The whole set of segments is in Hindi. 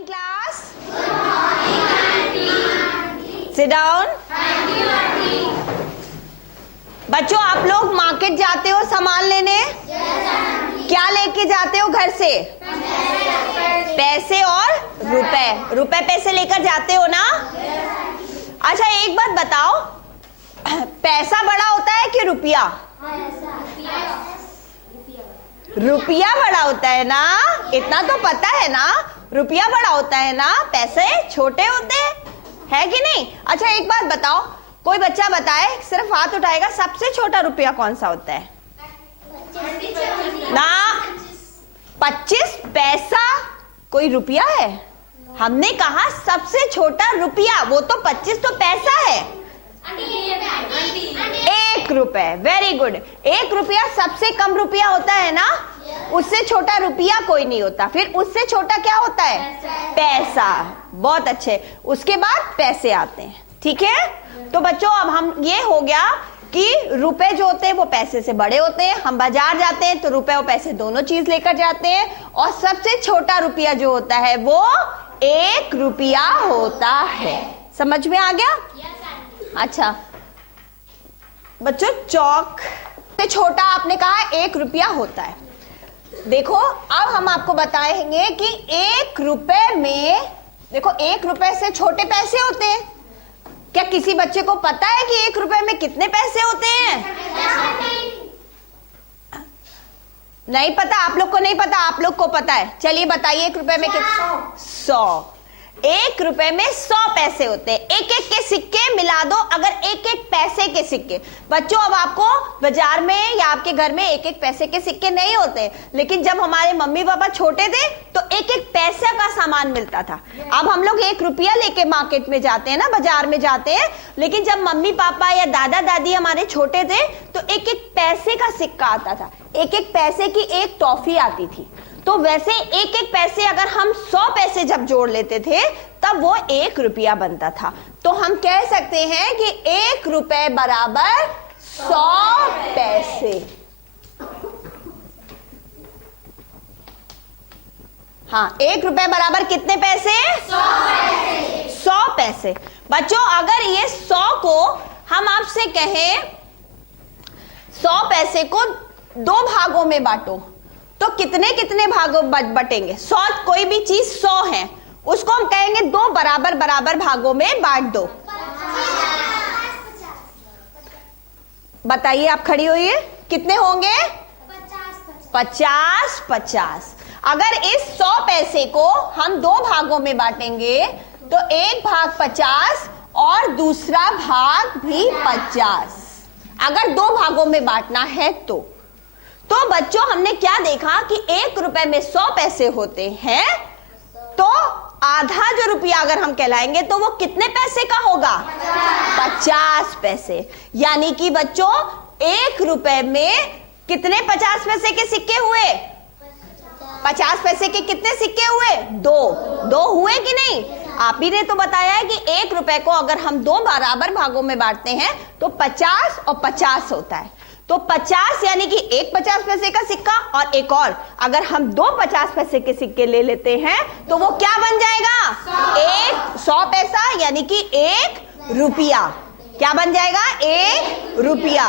morning, class. Good morning, aunty. Sit down. Thank you, aunty. बच्चों, आप लोग मार्केट जाते हो सामान लेने? Yes, aunty. क्या लेके जाते हो घर से? पैसे और रुपए। रुपए पैसे लेकर जाते हो ना? Yes, अच्छा, एक बात बताओ, पैसा बड़ा होता है कि रुपया? रुपया बड़ा होता है ना, इतना तो पता है ना, रुपया बड़ा होता है ना, पैसे छोटे होते हैं, है कि नहीं? अच्छा, एक बात बताओ, कोई बच्चा बताए, सिर्फ हाथ उठाएगा, सबसे छोटा रुपया कौन सा होता है? ना, 25 पैसा कोई रुपया है? हमने कहा सबसे छोटा रुपया, वो तो 25 तो पैसा है। 1 रुपए, वेरी गुड। 1 रुपया सबसे कम रुपया होता है ना, उससे छोटा रुपया कोई नहीं होता। फिर उससे छोटा क्या होता है? पैसा। बहुत अच्छे। उसके बाद पैसे आते हैं, ठीक है? तो बच्चों, अब हम ये हो गया कि रुपए जो होते हैं वो पैसे से बड़े होते हैं। हम बाजार जाते हैं तो रुपए और पैसे दोनों चीज लेकर जाते हैं, और सबसे छोटा रुपया जो होता है वो 1 रुपया होता है। समझ में आ गया? अच्छा बच्चों, चौक से छोटा आपने कहा 1 रुपया होता है। देखो, अब हम आपको बताएंगे कि 1 रुपए में, देखो 1 रुपए से छोटे पैसे होते हैं। क्या किसी बच्चे को पता है कि 1 रुपए में कितने पैसे होते हैं? नहीं पता? आप लोग को नहीं पता? आप लोग को पता है? चलिए बताइए, 1 रुपए में कितने? 100। 1 रुपए में 100 पैसे होते हैं। एक एक के सिक्के मिला दो, अगर एक एक पैसे के सिक्के। बच्चों, अब आपको बाजार में या आपके घर में एक एक पैसे के सिक्के नहीं होते, लेकिन जब हमारे मम्मी पापा छोटे थे तो एक एक पैसे का सामान मिलता था। अब हम लोग 1 रुपया लेके मार्केट में जाते हैं ना, बाजार में जाते हैं, लेकिन जब मम्मी पापा या दादा दादी हमारे छोटे थे तो एक एक पैसे का सिक्का आता था। एक एक पैसे की एक टॉफी आती थी। तो वैसे एक एक पैसे अगर हम 100 पैसे जब जोड़ लेते थे तब वो 1 रुपया बनता था। तो हम कह सकते हैं कि 1 रुपए बराबर 100 पैसे। हाँ, 1 रुपए बराबर कितने पैसे? 100 पैसे। 100 पैसे। बच्चों, अगर ये 100 को हम आपसे कहें 100 पैसे को 2 भागों में बांटो, तो कितने कितने भागों बटेंगे? 100, कोई भी चीज 100 है, उसको हम कहेंगे 2 बराबर बराबर भागों में बांट दो। बताइए, आप खड़ी होइए, कितने होंगे? 50 50। अगर इस 100 पैसे को हम 2 भागों में बांटेंगे तो एक भाग 50 और दूसरा भाग भी 50। अगर 2 भागों में बांटना है तो बच्चों, हमने क्या देखा कि 1 रुपए में 100 पैसे होते हैं, तो आधा जो रुपया अगर हम कहलाएंगे तो वो कितने पैसे का होगा? 50 पैसे। यानी कि बच्चों, 1 रुपए में कितने 50 पैसे के सिक्के हुए? 50 पैसे के कितने सिक्के हुए? 2 हुए कि नहीं? आप ही ने तो बताया है कि 1 रुपए को अगर हम 2 बराबर भागों में बांटते हैं तो 50 और 50 होता है। तो 50 यानी कि एक 50 पैसे का सिक्का, और एक और अगर हम 2 50 पैसे के सिक्के ले लेते हैं तो वो क्या बन जाएगा? 100 पैसा, यानी कि 1 रुपया। क्या बन जाएगा? 1 रुपया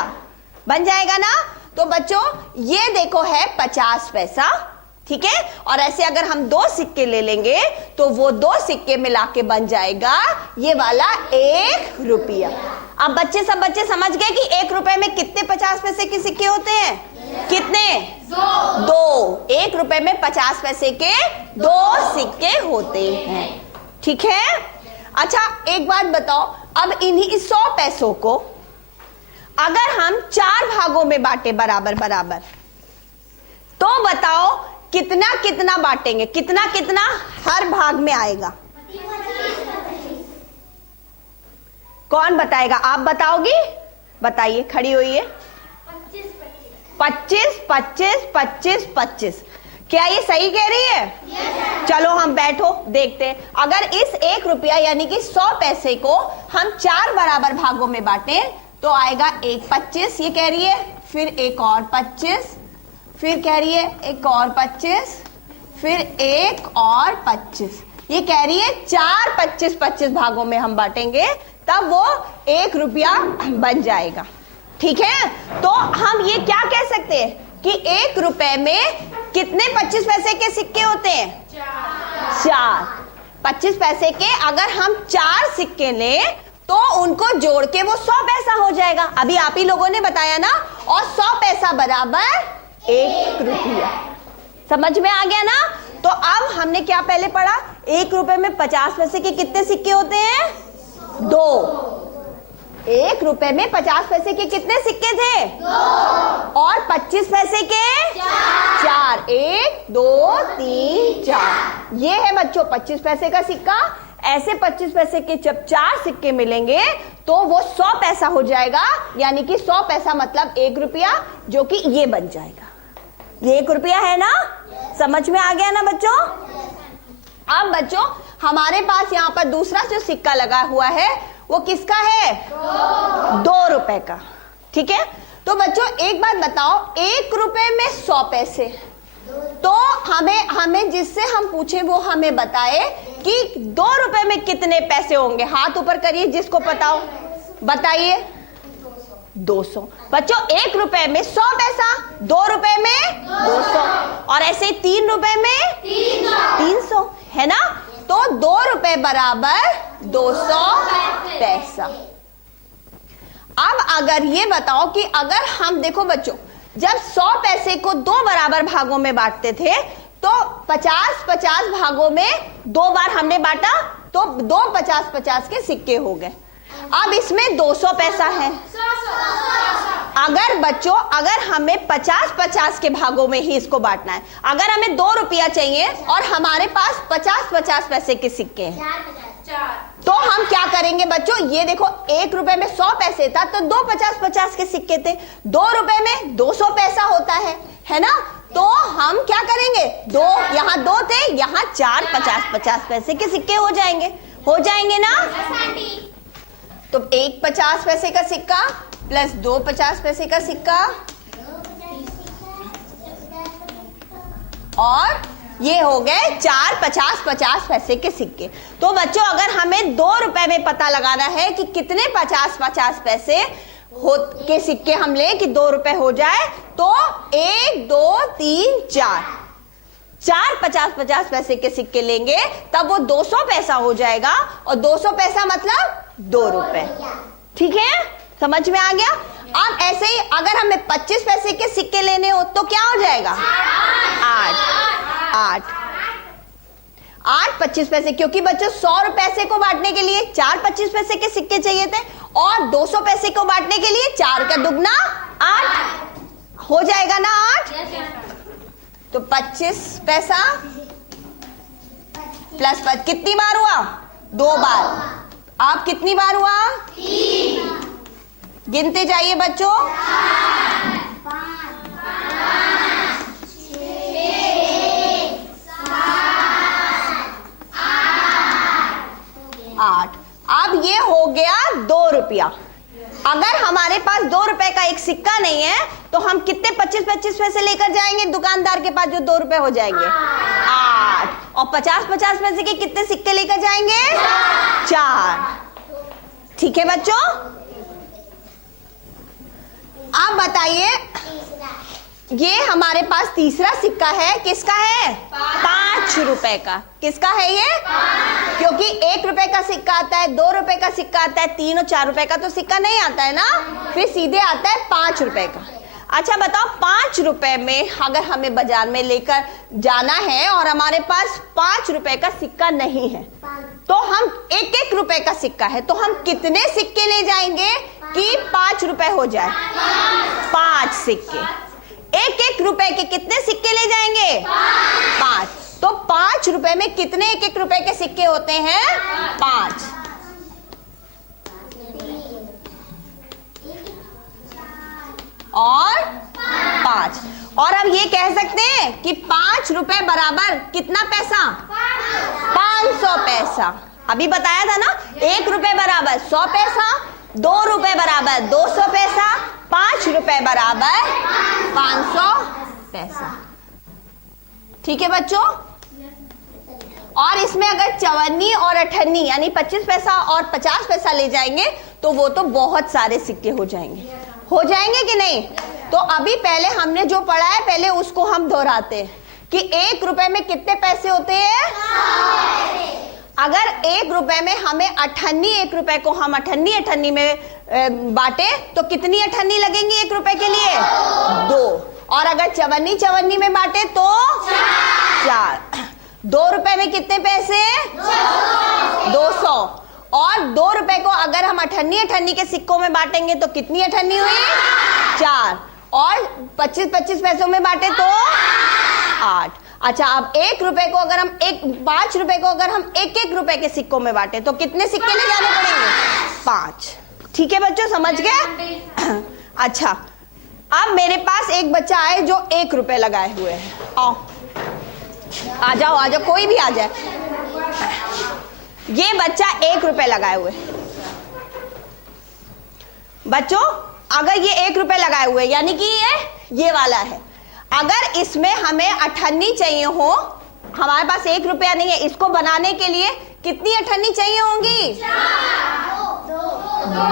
बन जाएगा ना? तो बच्चों, ये देखो है 50 पैसा, ठीक है? और ऐसे अगर हम 2 सिक्के ले लेंगे तो वो 2 सिक्के मिला के बन जाएगा ये वाला 1 रुपया। अब सब बच्चे समझ गए कि 1 रुपए में कितने 50 पैसे के सिक्के होते हैं? कितने? 2। 1 रुपए में 50 पैसे के 2 सिक्के होते हैं, ठीक है? अच्छा, एक बात बताओ, अब इन्हीं 100 पैसों को अगर हम 4 भागों में बांटे बराबर बराबर, तो बताओ कितना कितना बांटेंगे? कितना कितना हर भाग में आएगा? कौन बताएगा? आप बताओगी? बताइए, खड़ी हुई है। 25 25 25 25। क्या ये सही कह रही है? चलो हम बैठो, देखते हैं। अगर इस 1 रुपया यानी कि 100 पैसे को हम 4 बराबर भागों में बांटे तो आएगा 1 25, ये कह रही है, फिर एक और 25, फिर कह रही है एक और 25, फिर एक और 25। ये कह रही है 4 25-25 भागों में हम बांटेंगे तब वो 1 रुपया बन जाएगा। ठीक है, तो हम ये क्या कह सकते हैं कि 1 रुपए में कितने 25 पैसे के सिक्के होते हैं? 4। 25 पैसे के अगर हम 4 सिक्के लें तो उनको जोड़ के वो 100 पैसा हो जाएगा। अभी आप ही लोगों ने बताया ना, और 100 पैसा बराबर 1 रुपया। समझ में आ गया ना? तो अब हमने क्या पहले पढ़ा, 1 रुपए में 50 पैसे के कितने सिक्के होते हैं? 2। 1 रुपए में 50 पैसे के कितने सिक्के थे? 2। और 25 पैसे के 4। 1 2 3 4। ये है बच्चों 25 पैसे का सिक्का। ऐसे 25 पैसे के जब 4 सिक्के मिलेंगे तो वो 100 पैसा हो जाएगा, यानी कि 100 पैसा मतलब 1 रुपया, जो कि ये बन जाएगा। ये 1 रुपया है ना? समझ में आ गया ना बच्चों? अब बच्चों हमारे पास यहाँ पर दूसरा जो सिक्का लगा हुआ है वो किसका है? 2 रुपए का। ठीक है, तो बच्चों एक बात बताओ, 1 रुपए में 100 पैसे, तो हमें जिससे हम पूछे वो हमें बताए कि 2 रुपए में कितने पैसे होंगे। हाथ ऊपर करिए जिसको पता हो, बताइए। 200। बच्चों 1 रुपए में 100 पैसा, 2 रुपए में 200, और ऐसे 3 रुपए में 300, है ना? तो 2 रुपए बराबर 200 पैसा। अब अगर ये बताओ कि अगर हम देखो बच्चों, जब 100 पैसे को 2 बराबर भागों में बांटते थे तो 50-50 भागों में 2 बार हमने बांटा तो 2 50-50 के सिक्के हो गए। अब इसमें 200 पैसा है। अगर बच्चों अगर हमें 50-50 के भागों में ही इसको बांटना है, अगर हमें 2 रुपया चाहिए और हमारे पास 50-50 पैसे के सिक्के हैं, तो हम क्या करेंगे बच्चों? ये देखो 1 रुपए में 100 पैसे था तो 2 50-50 के सिक्के थे, 2 रुपए में 200 पैसा होता है ना? तो हम क्या करेंगे, 2 यहाँ 2 थे, यहाँ 4 50-50 पैसे के सिक्के हो जाएंगे ना? तो 1 50 पैसे का सिक्का प्लस 2 50 पैसे का सिक्का, और ये हो गए 4 50-50 पैसे के सिक्के। तो बच्चों अगर हमें 2 रुपए में पता लगाना है कि कितने 50-50 पैसे के सिक्के हम ले कि 2 रुपए हो जाए, तो 1 2 3 4 50-50 पैसे के सिक्के लेंगे तब वो 200 पैसा हो जाएगा, और 200 पैसा मतलब 2 रुपए। ठीक है, समझ में आ गया? अब ऐसे ही अगर हमें 25 पैसे के सिक्के लेने हो तो क्या हो जाएगा? 8 25 पैसे, क्योंकि बच्चों 100 पैसे को बांटने के लिए 4 25 पैसे के सिक्के चाहिए थे, और 200 पैसे को बांटने के लिए 4 का दुगना 8 हो जाएगा ना? 8। तो 25 पैसा प्लस कितनी बार हुआ? 2 बार। आप कितनी बार हुआ? 3। गिनते जाइए बच्चों। 8। अब ये हो गया 2 रुपया। अगर हमारे पास 2 रुपए का एक सिक्का नहीं है तो हम कितने 25-25 पैसे लेकर जाएंगे दुकानदार के पास जो 2 रुपए हो जाएंगे? 8। और 50-50 पैसे के कितने सिक्के लेकर जाएंगे? 4। ठीक है बच्चों, आप बताइए, ये हमारे पास तीसरा सिक्का है, किसका है? 5 रुपए का। किसका है ये? क्योंकि 1 रुपए का सिक्का आता है, 2 रुपए का सिक्का आता है, 3 और 4 रुपए का तो सिक्का नहीं आता है ना, फिर सीधे आता है 5 रुपए का। अच्छा बताओ, 5 रुपए में अगर हमें बाजार में लेकर जाना है और हमारे पास 5 रुपए का सिक्का नहीं है, तो हम 1-1 रुपए का सिक्का है, तो हम कितने सिक्के ले जाएंगे कि 5 रुपए हो जाए? 5 सिक्के। 1-1 रुपए के कितने सिक्के ले जाएंगे? 5। तो 5 रुपए में कितने 1-1 रुपए के सिक्के होते हैं? 5। और 5। और हम ये कह सकते हैं कि 5 रुपए बराबर कितना पैसा? 500 पैसा। अभी बताया था ना, 1 रुपए बराबर 100 पैसा, 2 रुपए बराबर 200 पैसा, 5 रुपए बराबर 500 पैसा। ठीक है बच्चों? और इसमें अगर 54 और 58 यानी 25 पैसा और 50 पैसा ले जाएंगे तो वो तो बहुत सारे सिक्के हो जाएंगे कि नहीं? तो अभी पहले हमने जो पढ़ा है पहले उसको हम दोहराते हैं कि 1 रुपए में कितने पैसे होते हैं? अगर 1 रुपए में हमें 58 1 रुपए को हम 58 में बांटे तो कितनी 58 लगेंगी 1 रुपए के लिए? 2। और अगर 54 में बांटे तो 4। 2 रुपए में कितने पैसे? 200। और 2 रुपए को अगर हम 58 के सिक्कों में बांटेंगे तो कितनी 58 हुई? 4। और 25 पैसों में बांटे तो 8। अच्छा, अब 1 रुपए को अगर हम 5 रुपए को अगर हम 1 रुपए के सिक्कों में बांटे तो कितने सिक्के ले जाने पड़ेंगे? 5। ठीक है बच्चों, समझ गए? अच्छा, अब मेरे पास एक बच्चा आए जो 1 रुपए लगाए हुए है। आओ, आ जाओ, कोई भी आ जाए। ये बच्चा 1 रुपए लगाए हुए। बच्चों, अगर ये 1 रुपए लगाए हुए यानी कि ये वाला है, अगर इसमें हमें 58 चाहिए हो, हमारे पास 1 रुपया नहीं है, इसको बनाने के लिए कितनी 58 चाहिए होंगी?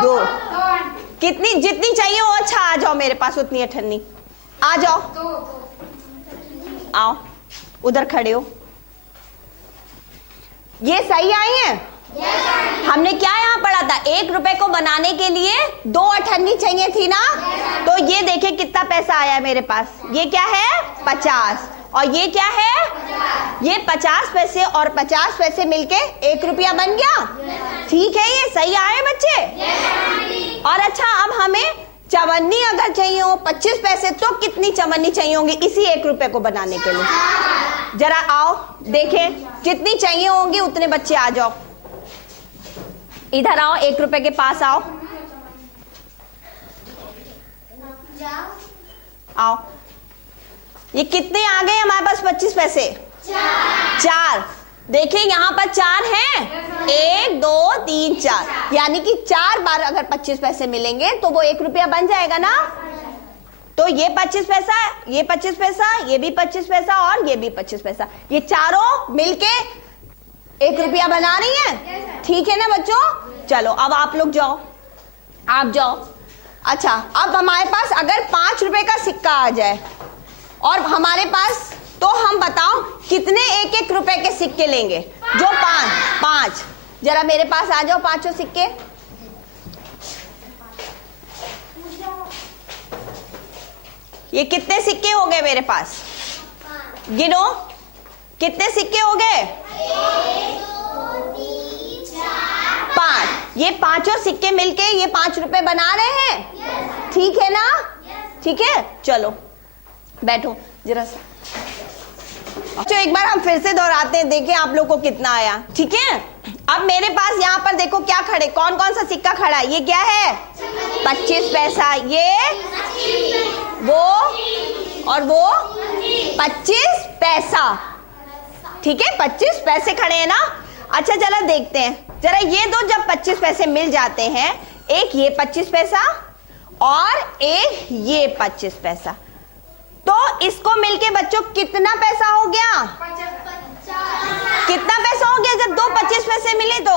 2। कितनी? जितनी चाहिए हो। अच्छा, आ जाओ मेरे पास उतनी 58। आ जाओ, आओ, उधर खड़े हो। ये सही आई है? हमने क्या यहाँ पढ़ा था? 1 रुपए को बनाने के लिए 2 58 चाहिए थी ना? तो ये देखें कितना पैसा आया है मेरे पास। ये क्या है? 50। और ये क्या है? ये 50 पैसे और 50 पैसे मिलके 1 रुपया बन गया। ठीक है, ये सही आए बच्चे? और अच्छा, अब हमें 54 अगर चाहिए हो 25 पैसे तो कितनी 54 चाहिए होंगी इसी 1 रुपए को बनाने के लिए? जरा आओ देखें, जितनी चाहिए होंगी उतने बच्चे आ जाओ, इधर आओ, 1 रुपए के पास आओ। आओ, ये कितने आ गए हमारे पास 25 पैसे? 4। देखिए यहाँ पर 4 हैं, 1 2 3 4, यानी कि 4 बार अगर 25 पैसे मिलेंगे तो वो 1 रुपया बन जाएगा ना? तो ये 25 पैसा, ये 25 पैसा, ये भी 25 पैसा और ये भी 25 पैसा, ये चारों मिलके 1 रुपया बना रही है। ठीक है ना बच्चों? चलो अब आप लोग जाओ, आप जाओ। अच्छा, अब हमारे पास अगर 5 रुपए का सिक्का आ जाए और हमारे पास, तो हम बताओ कितने 1 रुपए के सिक्के लेंगे? जो 5। जरा मेरे पास आ जाओ, 5 सिक्के। ये कितने सिक्के हो गए मेरे पास? गिनो, कितने सिक्के हो गए? 5। ये 5 सिक्के मिलके ये 5 रुपए बना रहे हैं। ठीक है ना? ठीक है, चलो बैठो जरा सा। तो एक बार हम फिर से दोहराते हैं, देखें आप लोग को कितना आया। ठीक है, अब मेरे पास यहाँ पर देखो क्या खड़े, कौन कौन सा सिक्का खड़ा है? ये क्या है? 25 पैसा, ये वो और वो 25 पैसा। ठीक है, 25 पैसे खड़े हैं ना? अच्छा चलो देखते हैं, जरा ये दो जब 25 पैसे मिल जाते हैं, एक ये 25 पैसा और एक ये 25 पैसा, तो इसको मिलके बच्चों कितना पैसा हो गया? 50। कितना पैसा हो गया जब दो 25 पैसे मिले तो?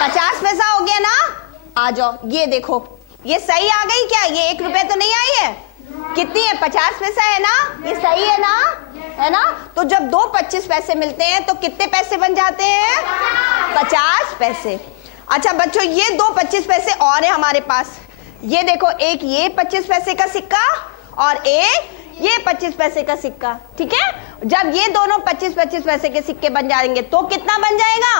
50 पैसा हो गया ना? आ जाओ, ये देखो, ये सही आ गई क्या? ये 1 रुपए तो नहीं आई है? कितनी है? 50 पैसा है ना? ये सही है ना? है ना? तो जब दो 25 पैसे मिलते हैं तो कितने पैसे बन जाते हैं? 50 पैसे। अच्छा बच्चों, ये दो 25 पैसे और है हमारे पास। ये देखो, एक ये 25 पैसे का सिक्का और एक ये 25 पैसे का सिक्का। ठीक है, जब ये दोनों 25-25 पैसे के सिक्के बन जाएंगे तो कितना बन जाएगा?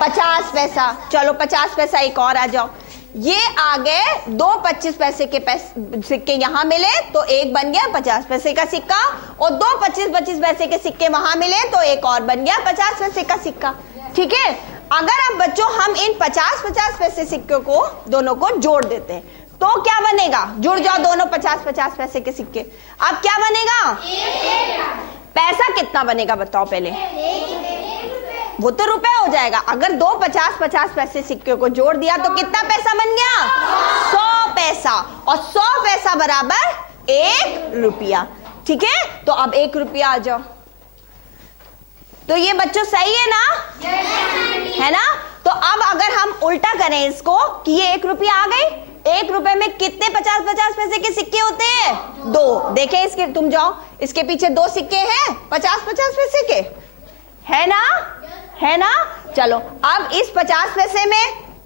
50 पैसा। चलो 50 पैसा एक और आ जाओ। ये आ गए दो 25 पैसे के सिक्के यहाँ मिले तो एक बन गया 50 पैसे का सिक्का, और दो 25-25 पैसे के सिक्के वहां मिले तो एक और बन गया 50 पैसे का सिक्का। ठीक है, अगर अब बच्चों हम इन 50-50 पैसे सिक्कों को दोनों को जोड़ देते हैं तो क्या बनेगा? जुड़ जाओ दोनों 50-50 पैसे के सिक्के। अब क्या बनेगा? पैसा कितना बनेगा बताओ पहले? वो तो रुपए हो जाएगा। अगर दो 50-50 पैसे सिक्के को जोड़ दिया तो कितना पैसा बन गया? 100 पैसा, और 100 पैसा बराबर 1 रुपया। ठीक है, तो अब 1 रुपया आ जाओ। तो ये बच्चों सही है ना? है ना? तो अब अगर हम उल्टा करें इसको कि ये 1 रुपया आ गई, 1 रुपए में कितने 50-50 पैसे के सिक्के होते हैं? 2। देखें इसके, तुम जाओ, इसके पीछे 2 सिक्के हैं 50-50 पैसे के, है ना? है ना? चलो अब इस 50 पैसे में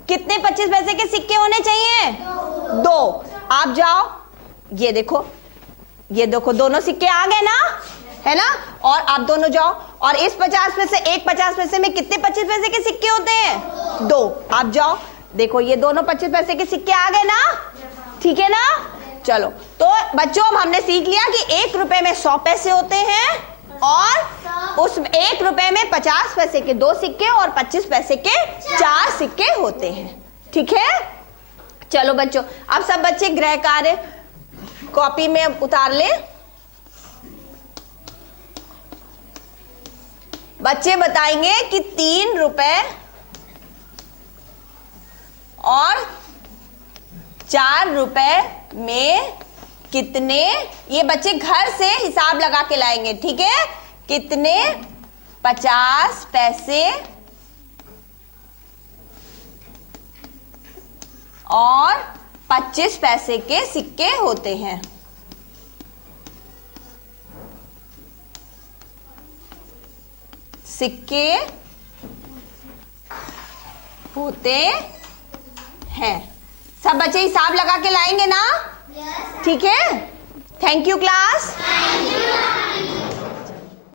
कितने 25 पैसे के सिक्के होने चाहिए? 2। आप जाओ, ये देखो दोनों सिक्के आ गए ना, है ना? और आप दोनों जाओ, और इस 50 पैसे, एक 50 पैसे में कितने 25 पैसे के सिक्के होते हैं? 2। आप जाओ, देखो ये दोनों 25 पैसे के सिक्के आ गए ना, ठीक है ना? चलो, तो बच्चों अब हमने सीख लिया कि 1 रुपए में 100 पैसे होते हैं और उस 1 रुपए में 50 पैसे के 2 सिक्के और 25 पैसे के 4 सिक्के होते हैं, ठीक है? चलो बच्चों, अब सब बच्चे गृह कार्य कॉपी में उतार ले। बच्चे बताएंगे कि 3 रुपए और 4 रुपए में कितने, ये बच्चे घर से हिसाब लगा के लाएंगे, ठीक है? कितने 50 पैसे और 25 पैसे के सिक्के होते हैं। सिक्के होते हैं। सब बच्चे हिसाब लगा के लाएंगे ना? ठीक है? Thank you class.